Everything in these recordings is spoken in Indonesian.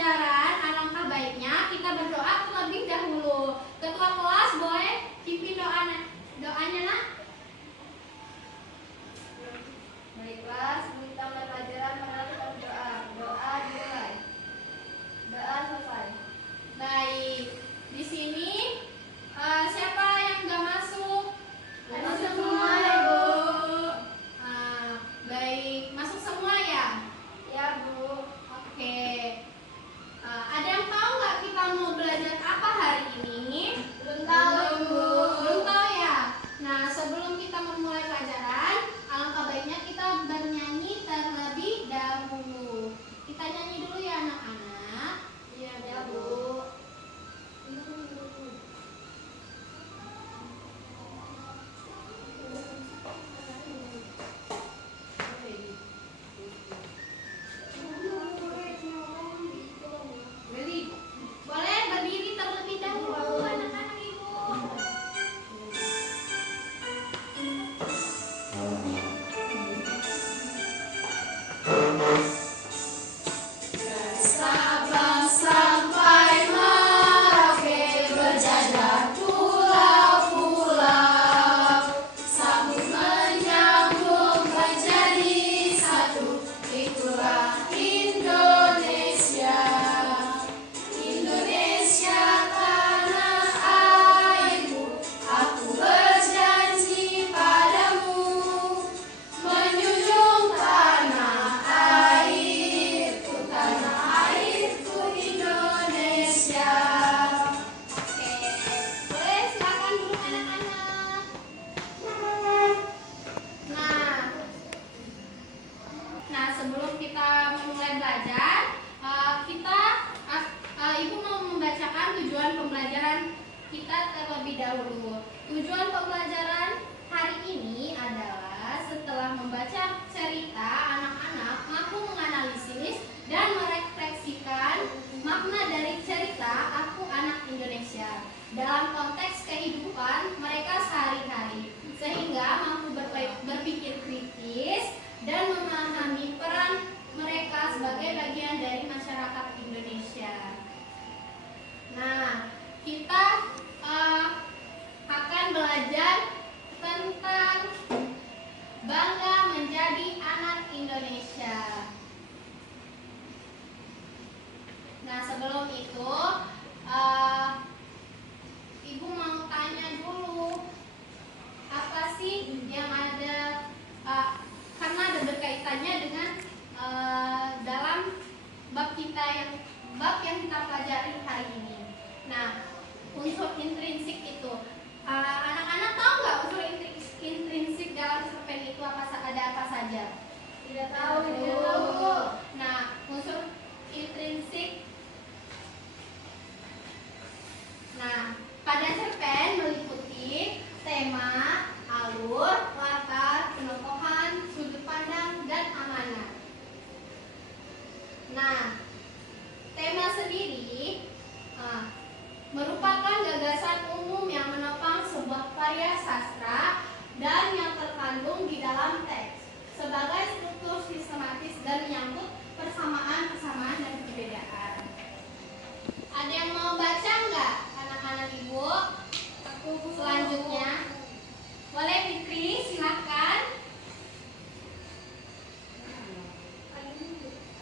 pelajaran, alangkah baiknya kita berdoa terlebih dahulu. Ketua kelas boleh pimpin doanya nak? Baiklah, sebelum kita mulai pelajaran, mari kita berdoa. Doa dimulai. Doa selesai. Baik, di sini siapa yang nggak masuk? Masuk semua ya, Bu. Baik, masuk semua ya? Ya, Bu. Oke. Ada yang tahu nggak kita mau belajar apa hari ini? Belum tahu, Bu. Belum tahu ya? Nah, sebelum kita memulai pelajaran, alangkah baiknya kita bernyanyi terlebih dahulu. Kita nyanyi dulu ya anak-anak. Iya, ya, Bu. Boleh berdiri terlebih dahulu anak-anak ibu. Sabang sampai Merauke berjajar pulau-pulau, sambut menyambung menjadi satu, itulah Indonesia. Indonesia tanah airku, aku berjanji padamu, menjunjung tanah airku Indonesia. Oke, boleh silakan dulu anak-anak. Nah, sebelum kita memulai belajar, Ibu mau membacakan tujuan pembelajaran kita terlebih dahulu. Tujuan pembelajaran hari ini adalah setelah membaca cerita, anak-anak mampu menganalisis dan merefleksikan makna dari cerita Aku Anak Indonesia dalam konteks kehidupan mereka sehari-hari, sehingga mampu berpikir kritis dan memahami peran mereka sebagai bagian dari masyarakat Indonesia. Nah, kita akan belajar tentang bangga menjadi anak Indonesia. Nah, sebelum itu Ibu mau tanya dulu, apa sih yang ada karena ada berkaitannya dengan dalam bab yang kita pelajari hari ini. Nah, unsur intrinsik itu, anak-anak tahu nggak unsur intrinsik dalam cerpen itu ada apa saja? Tidak tahu, Bu. Nah, unsur intrinsik. Nah, pada cerpen meliputi tema, alur, latar, penokohan, sudut pandang, dan amanat. Nah, tema sendiri merupakan gagasan umum yang menopang sebuah karya sastra dan yang terkandung di dalam teks sebagai struktur sistematis dan menyangkut persamaan dan perbedaan. Ada yang mau baca nggak, anak-anak ibu? Selanjutnya, boleh Fikri, silakan.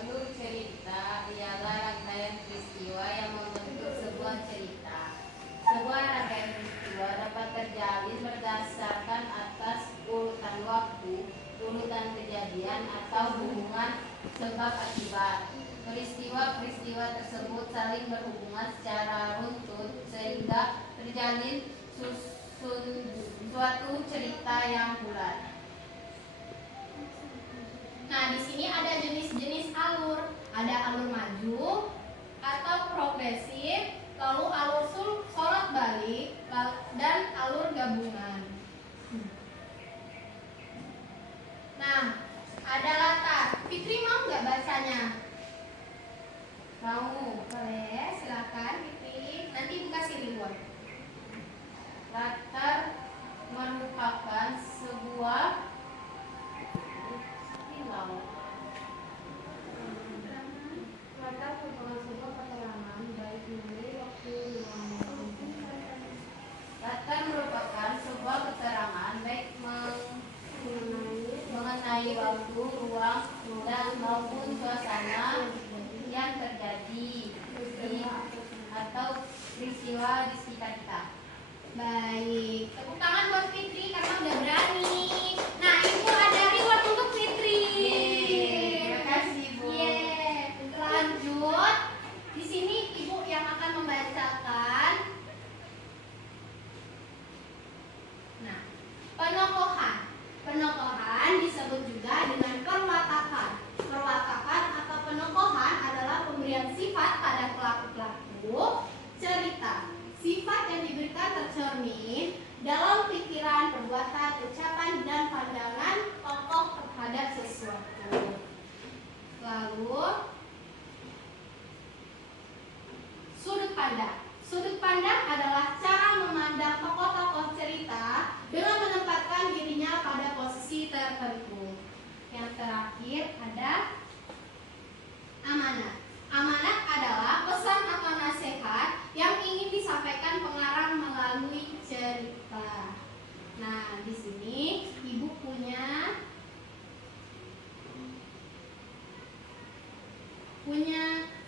Alur cerita ialah rangkaian peristiwa yang membentuk sebuah cerita. Sebuah rangkaian peristiwa dapat terjalin berdasarkan atas urutan waktu, urutan kejadian, atau hubungan sebab akibat. Peristiwa-peristiwa tersebut saling berhubungan secara runtut sehingga terjalin suatu cerita yang bulat. Nah, di sini ada jenis-jenis alur. Ada alur maju atau progresif, lalu alur sorot balik, dan alur gabungan. Nah, ada latar. Fitri mau nggak bacanya? Mau? Boleh, silakan Fitri. Nanti Ibu kasih reward. Latar merupakan sebuah Latar merupakan sebuah peristiwa di sekitar kita. Baik, tepuk tangan buat Fitri karena udah berani. Nah, Ibu ada reward untuk Fitri. Terima kasih, Bu. Lanjut. Di sini Ibu yang akan membacakan. Nah, penokohan. Penokohan disebut juga dengan perwatakan. Perwatakan atau penokohan adalah pemberian sifat pada pelaku-pelaku cerita. Sifat yang diberikan tercermin dalam pikiran, perbuatan, ucapan, dan pandangan tokoh terhadap sesuatu. Lalu, sudut pandang. Sudut pandang adalah cara memandang tokoh-tokoh cerita dengan menempatkan dirinya pada posisi tertentu. Yang terakhir ada amanat. Amanat adalah pesan atau nasihat yang ingin disampaikan pengarang melalui cerita. Nah, di sini Ibu punya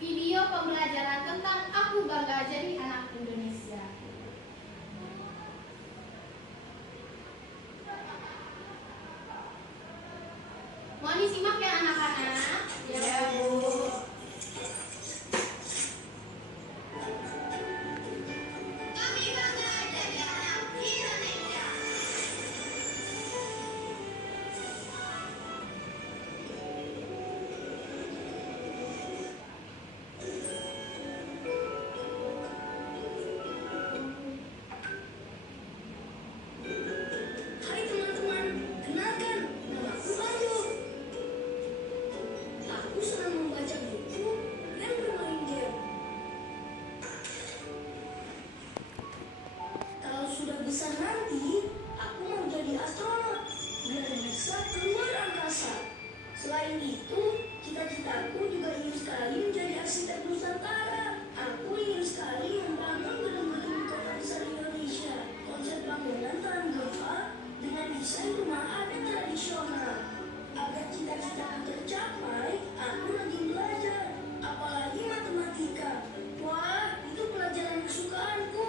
video pembelajaran tentang Aku Bangga Jadi Anak Indonesia. Mau disimak ya anak-anak? Ya, Bu. Kami bangga jadi anak Indonesia. Hai teman-teman, kenalkan, namaku Aryo. Aku senang membaca buku dan bermain game. Kalau sudah besar nanti, aku mau jadi astronot biar bisa keluar angkasa. Selain itu, cita-citaku juga ingin sekali menjadi arsitek Nusantara. Aku ingin sekali membangun gedung-gedung di kota besar Indonesia. Konsep bangunan tahan gempa dengan desain rumah adat tradisional. Agar cita-citaku tercapai, aku rajin belajar, apalagi matematika. Wah, itu pelajaran kesukaanku.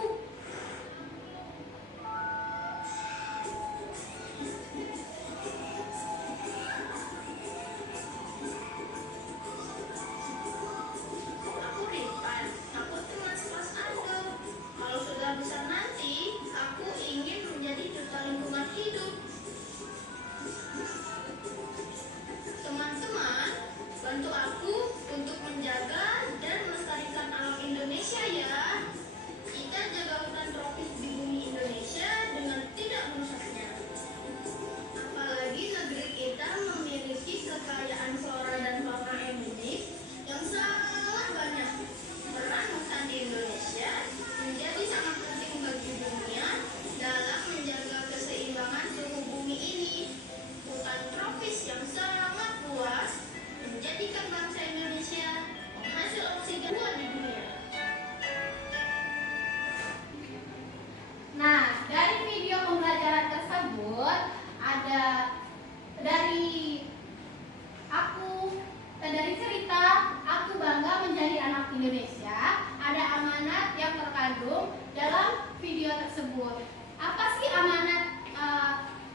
Aku Rifan, aku teman sekelas Ando. Kalau sudah besar nanti, aku ingin menjadi duta lingkungan hidup. Teman-teman, bantu aku untuk menjaga dan melestarikan alam Indonesia ya. Kita jaga hutan tropis di bumi Indonesia dengan tidak merusaknya. Apalagi negeri kita memiliki kekayaan flora dan fauna endemik yang sangat banyak. Peran hutan di Indonesia menjadi sangat penting bagi dunia dalam menjaga keseimbangan suhu bumi ini. Hutan tropis yang sangat luas menjadikan bangsa Indonesia penghasil oksigen kedua di dunia. Nah, dari video pembelajaran tersebut ada dari cerita Aku Bangga Menjadi Anak Indonesia, ada amanat yang terkandung dalam video tersebut. Apa sih amanat?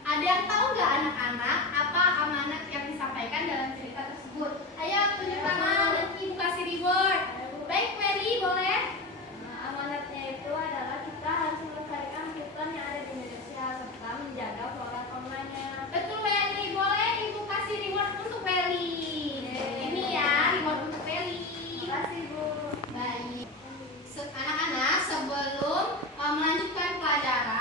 Ada yang tahu nggak anak-anak apa amanat yang disampaikan dalam cerita tersebut? Ayo tunjuk tangan, nanti Ibu kasih reward. Baik, Mary, boleh? Amanatnya itu adalah kita harus melestarikan hutan yang ada di Indonesia serta menjaga flora faunanya. Betul, Mary. Boleh Ibu kasih reward untuk Mary. Ini ya, reward untuk Mary. Terima kasih, Bu. Baik. Anak-anak, sebelum melanjutkan pelajaran,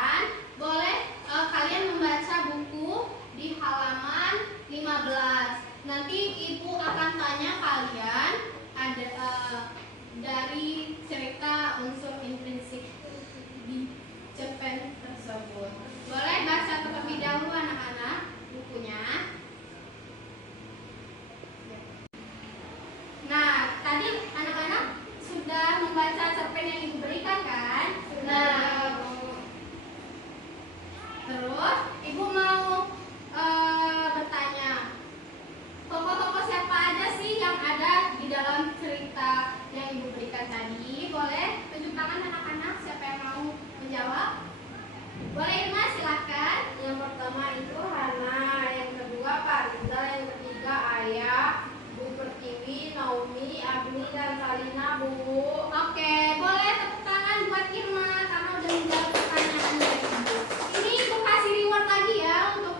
Alina, Bu. Oke, boleh tepuk tangan buat Irma karena udah menjawab pertanyaan dari Ibu. Ini Ibu kasih reward lagi ya untuk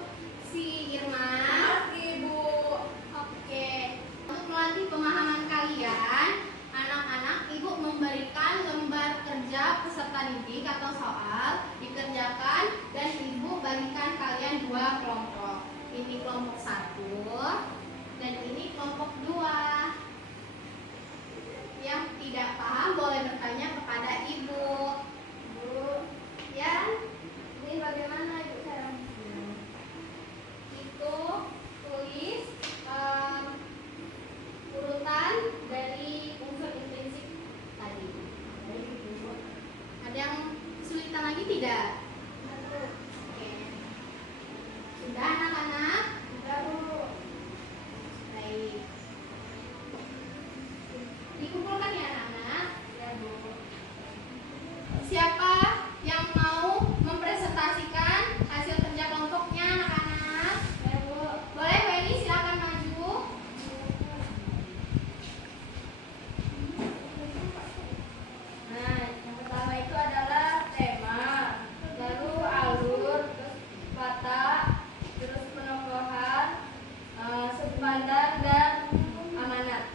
si Irma. Makasih, Bu. Oke, untuk melatih pemahaman kalian, anak-anak, Ibu memberikan lembar kerja peserta didik atau soal dikerjakan dan Ibu bagikan kalian dua kelompok. Ini kelompok 1 dan ini kelompok 2. Yang tidak paham boleh bertanya kepada Ibu. Bu, Ya, ini bagaimana Ibu cara? itu tulis urutan dari unsur intrinsik tadi. Ada yang kesulitan lagi tidak? Oke. Sudah anak-anak? Sudah, Bu. Baik. Dikumpulkan ya anak-anak. Ya, Bu. Siapa yang mau mempresentasikan hasil kerja kelompoknya anak-anak? Ya, Bu. Boleh Wendy silakan maju. Nah, yang pertama itu adalah tema, lalu alur, terus watak, terus penokohan, sudut pandang dan amanat.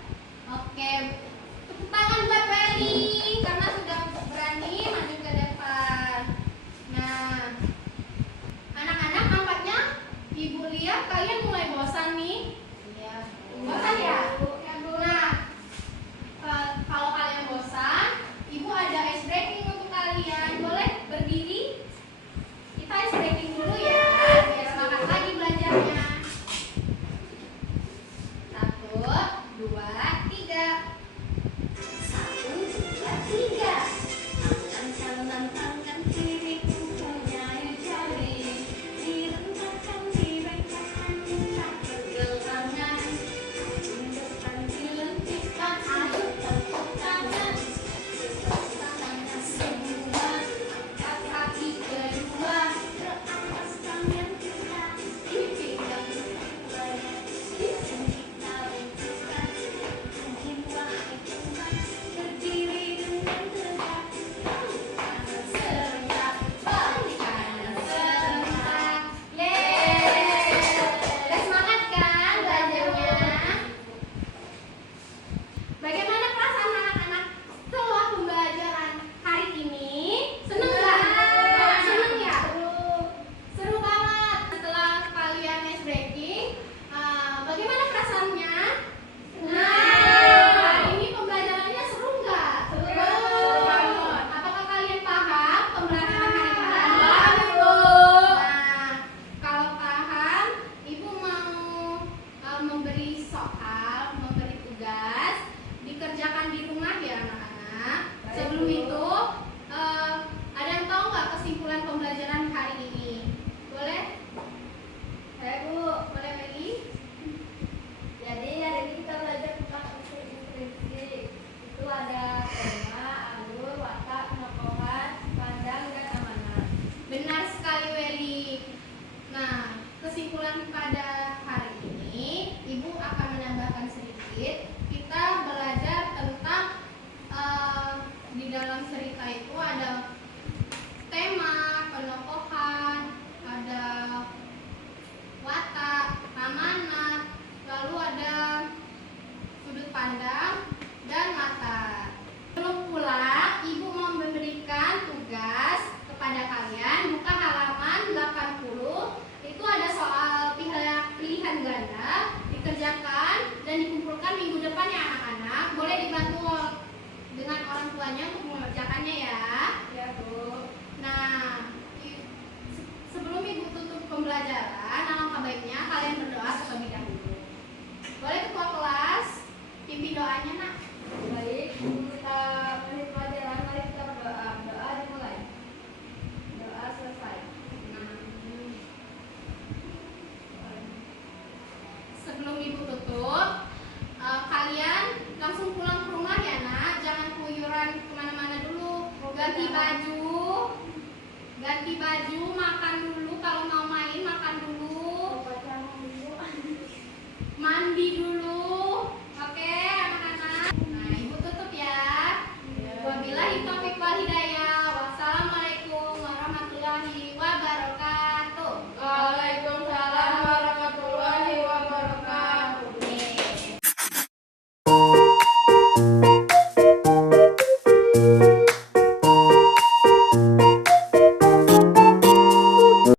Oke. Tepuk tangan buat Wendy karena sudah berani maju ke depan. Nah, anak-anak nampaknya Ibu lihat kalian mulai bosan nih. Iya. Bosan ya? Nah, kalau kalian bosan, Ibu ada ice breaking untuk kalian. Boleh berdiri? Kita ice breaking dulu ya, biar semangat lagi belajarnya. 1, 2, 3. 1, 2, 3. Tangan tangan kiri mempunyai jari, direntangkan direnggakan tak pergelangan, depan dilentikan ayo tepuk tangan, tangannya semua, angkat kaki kedua ke atas tangan kita, dipegang keduanya, di sini kita bentangkan, jiwa hitungan berdiri dengan tegak. Serentak, balik kanan serentak. Yeay. Udah semangat kan belajarnya? Bagaimana perasaan anak-anak setelah pembelajaran hari ini? Seneng nggak? Seneng ya? Seru banget. Setelah kalian ice breaking, bagaimana perasaannya? Nah, hari ini pembelajarannya seru nggak? Seru banget. Apakah kalian paham pembelajaran hari ini? Paham, Bu. Nah, kalau paham, Ibu mau memberi soal, memberi tugas, dikerjakan di rumah ya anak-anak. Baik, Sebelum Bu. itu, ada yang tahu nggak kesimpulan pembelajaran hari ini? Boleh? Saya, Bu. Boleh Meli? Jadi hari ini kita belajar tentang unsur intrinsik. Itu ada tema, alur, watak, penokohan, pandang, dan amanat. Benar sekali Weli. Nah, kesimpulan pada hari ini, Ibu akan menambahkan sedikit. Kita belajar tentang di dalam cerita itu ada tema, penokohan, ada watak, amanat, lalu ada sudut pandang dan mata. Sebelum pulang, Ibu mau memberikan tugas kepada kalian. Buka halaman 80. Itu ada soal pilihan ganda, dikerjakan dan dikumpulkan minggu depan ya anak-anak. Boleh dibantu dengan orang tuanya untuk mengerjakannya ya. Ya, Bu. Nah, sebelum Ibu tutup pembelajaran, alangkah baiknya kalian berdoa terlebih dahulu. Boleh ketua kelas pimpin doanya nak. Baik, sebelum kita mulai pelajaran, mari kita berdoa. Doa dimulai. Doa selesai. Sebelum Ibu tutup, kalian langsung pulang ke rumah ya nak. Jangan keluyuran kemana-mana dulu. Ganti baju,